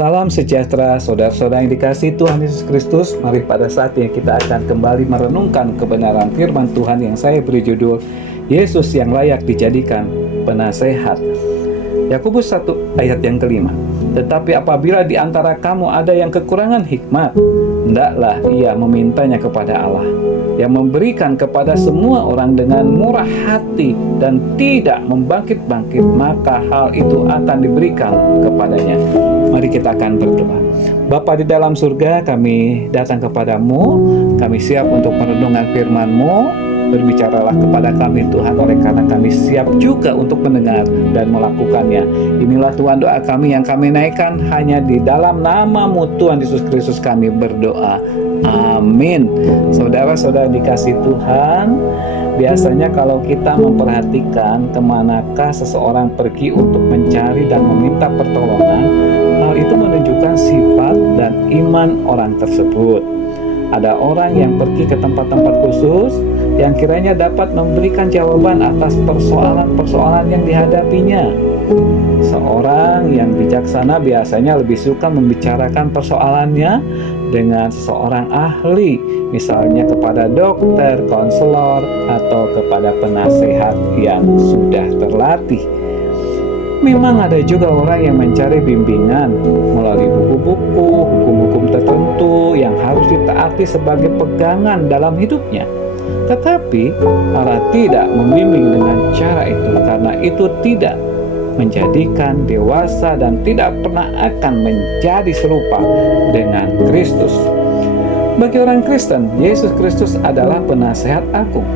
Salam sejahtera saudara-saudara yang dikasihi Tuhan Yesus Kristus. Mari pada saat yang kita akan kembali merenungkan kebenaran firman Tuhan yang saya beri judul Yesus yang layak dijadikan penasehat. Yakobus 1 ayat yang kelima. Tetapi apabila di antara kamu ada yang kekurangan hikmat, hendaklah ia memintanya kepada Allah, yang memberikan kepada semua orang dengan murah hati dan tidak membangkit-bangkit, maka hal itu akan diberikan kepadanya. Mari kita akan berdoa. Bapa di dalam surga, kami datang kepadamu, kami siap untuk merenungkan firman-Mu. Berbicaralah kepada kami Tuhan, oleh karena kami siap juga untuk mendengar dan melakukannya. Inilah Tuhan doa kami yang kami naikkan hanya di dalam nama-Mu Tuhan Yesus Kristus kami berdoa. Amin. Saudara-saudara dikasih Tuhan, biasanya kalau kita memperhatikan kemanakah seseorang pergi untuk mencari dan meminta pertolongan, hal itu menunjukkan sifat dan iman orang tersebut. Ada orang yang pergi ke tempat-tempat khusus yang kiranya dapat memberikan jawaban atas persoalan-persoalan yang dihadapinya. Seorang yang bijaksana biasanya lebih suka membicarakan persoalannya dengan seseorang ahli, misalnya kepada dokter, konselor, atau kepada penasehat yang sudah terlatih. Memang ada juga orang yang mencari bimbingan melalui buku-buku, hukum-hukum tertentu yang harus ditaati sebagai pegangan dalam hidupnya. Tetapi Allah tidak membimbing dengan cara itu, karena itu tidak menjadikan dewasa dan tidak pernah akan menjadi serupa dengan Kristus. Bagi orang Kristen, Yesus Kristus adalah penasehat agung.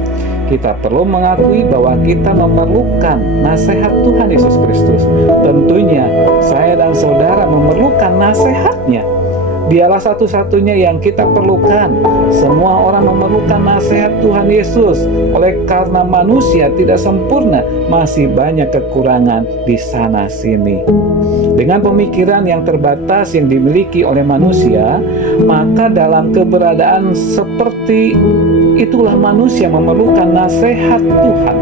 Kita perlu mengakui bahwa kita memerlukan nasihat Tuhan Yesus Kristus. Tentunya saya dan saudara memerlukan nasihatnya. Dialah satu-satunya yang kita perlukan. Semua orang memerlukan nasihat Tuhan Yesus. Oleh karena manusia tidak sempurna, masih banyak kekurangan di sana-sini. Dengan pemikiran yang terbatas yang dimiliki oleh manusia, maka dalam keberadaan seperti itulah manusia memerlukan nasihat Tuhan.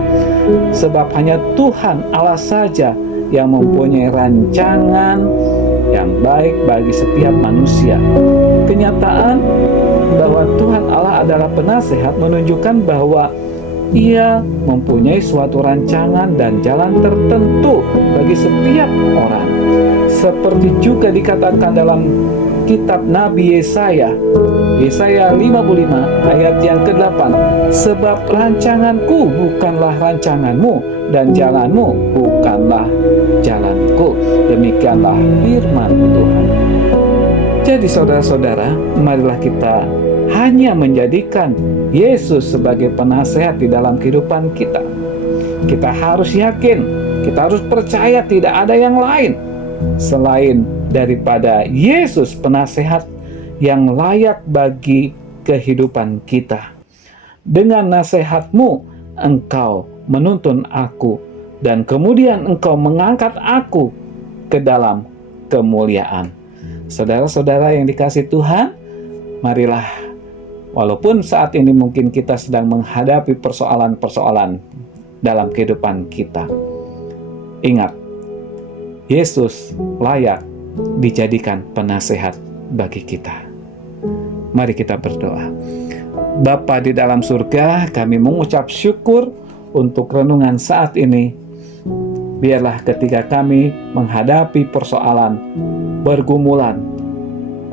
Sebab hanya Tuhan Allah saja yang mempunyai rancangan yang baik bagi setiap manusia. Kenyataan bahwa Tuhan Allah adalah penasehat menunjukkan bahwa Ia mempunyai suatu rancangan dan jalan tertentu bagi setiap orang. Seperti juga dikatakan dalam kitab Nabi Yesaya 55 ayat yang ke-8, sebab rancanganku bukanlah rancanganmu dan jalanmu bukanlah jalanku. Demikianlah firman Tuhan. Jadi saudara-saudara, marilah kita hanya menjadikan Yesus sebagai penasehat di dalam kehidupan kita. Kita harus yakin, kita harus percaya tidak ada yang lain selain daripada Yesus penasehat yang layak bagi kehidupan kita. Dengan nasihatmu engkau menuntun aku, dan kemudian engkau mengangkat aku ke dalam kemuliaan. Saudara-saudara yang dikasihi Tuhan, marilah, walaupun saat ini mungkin kita sedang menghadapi persoalan-persoalan dalam kehidupan kita, ingat, Yesus layak dijadikan penasehat bagi kita. Mari kita berdoa. Bapa di dalam surga, kami mengucap syukur untuk renungan saat ini. Biarlah ketika kami menghadapi persoalan, pergumulan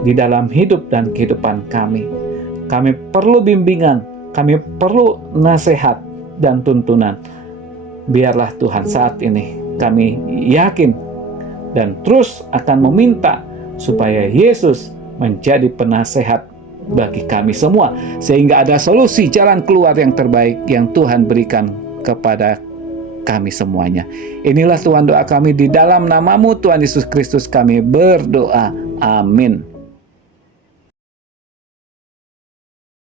di dalam hidup dan kehidupan kami perlu bimbingan, kami perlu nasihat dan tuntunan. Biarlah Tuhan saat ini kami yakin dan terus akan meminta supaya Yesus menjadi penasehat bagi kami semua, sehingga ada solusi jalan keluar yang terbaik yang Tuhan berikan kepada kami semuanya. Inilah Tuhan doa kami, di dalam nama-Mu Tuhan Yesus Kristus kami berdoa. Amin.